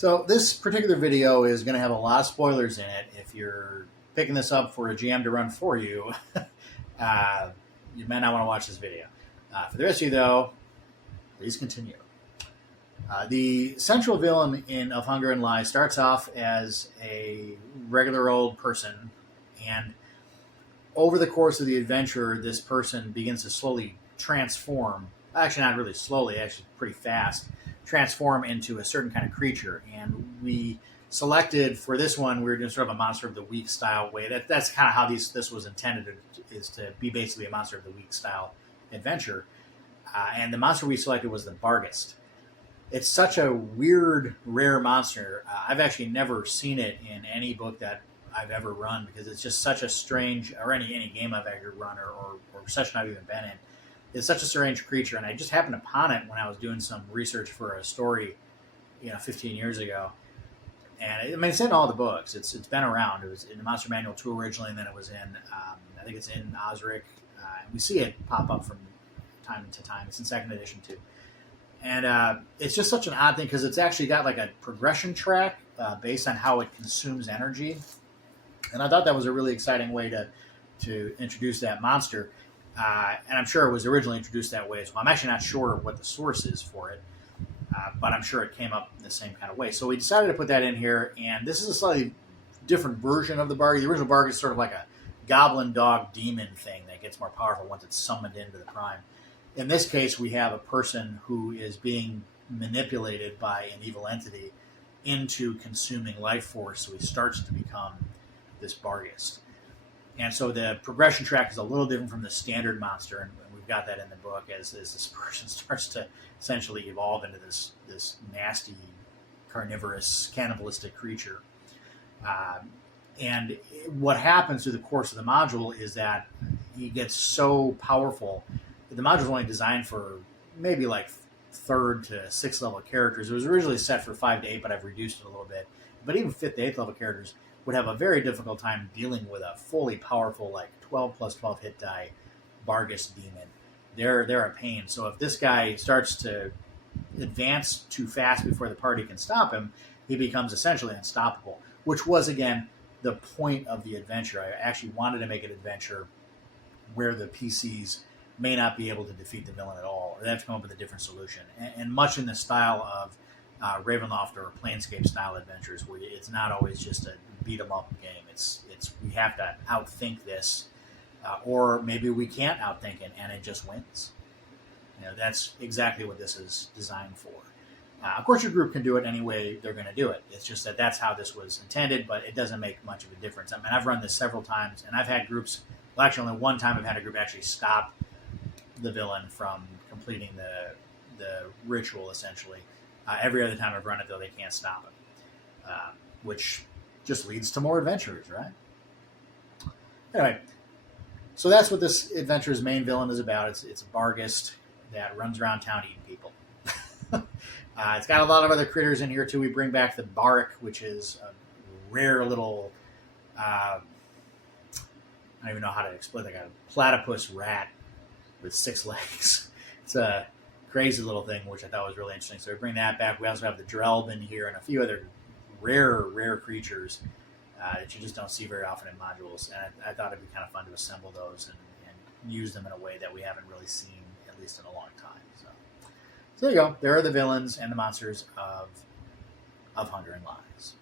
So this particular video is going to have a lot of spoilers in it. If you're picking this up for a GM to run for you, you may not want to watch this video. For the rest of you, though, please continue. The central villain Of Hunger and Lies starts off as a regular old person, and over the course of the adventure, this person begins to slowly transform. Actually, not really slowly, actually pretty fast. Transform into a certain kind of creature. And we selected for this one, we were doing sort of a Monster of the Week style way. That's kind of how this was intended, is to be basically a Monster of the Week style adventure. And the monster we selected was the Barghest. It's such a weird, rare monster. I've actually never seen it in any book that I've ever run, because it's just such a strange, or any game I've ever run, or session I've even been in. It's such a strange creature, and I just happened upon it when I was doing some research for a story, 15 years ago. And it's in all the books. It's been around. It was in the Monster Manual 2 originally, and then it was in, I think it's in Osric. We see it pop up from time to time. It's in second edition too. And it's just such an odd thing, because it's actually got like a progression track based on how it consumes energy. And I thought that was a really exciting way to introduce that monster. And I'm sure it was originally introduced that way as well. I'm actually not sure what the source is for it, but I'm sure it came up the same kind of way. So we decided to put that in here, and this is a slightly different version of the Barghest. The original Barghest is sort of like a goblin dog demon thing that gets more powerful once it's summoned into the prime. In this case, we have a person who is being manipulated by an evil entity into consuming life force, so he starts to become this Barghest. And so the progression track is a little different from the standard monster, and we've got that in the book as this person starts to essentially evolve into this nasty, carnivorous, cannibalistic creature. And what happens through the course of the module is that he gets so powerful. The module is only designed for maybe like 3rd to 6th level characters. It was originally set for 5 to 8, but I've reduced it a little bit. But even 5th to 8th level characters would have a very difficult time dealing with a fully powerful, like 12 plus 12 hit die Barghest demon. They're a pain. So if this guy starts to advance too fast before the party can stop him, he becomes essentially unstoppable, which was, again, the point of the adventure. I actually wanted to make an adventure where the PCs may not be able to defeat the villain at all, or they have to come up with a different solution. And much in the style of Ravenloft or Planescape style adventures, where it's not always just a beat 'em up game. It's we have to outthink this, or maybe we can't outthink it and it just wins. That's exactly what this is designed for. Of course, your group can do it any way they're going to do it. It's just that's how this was intended, but it doesn't make much of a difference. I mean, I've run this several times, and I've had groups. Well, actually, only one time I've had a group actually stop the villain from completing the ritual, essentially. Every other time I've run it, though, they can't stop him, which just leads to more adventures, right? Anyway, so that's what this adventure's main villain is about. It's a Barghest that runs around town eating people. It's got a lot of other critters in here, too. We bring back the Barik, which is a rare little... I don't even know how to explain it. Like a platypus rat with 6 legs. It's a crazy little thing, which I thought was really interesting. So we bring that back. We also have the Drelb in here and a few other rare creatures that you just don't see very often in modules. And I thought it'd be kind of fun to assemble those and use them in a way that we haven't really seen, at least in a long time. So there you go. There are the villains and the monsters of Hunger and Lies.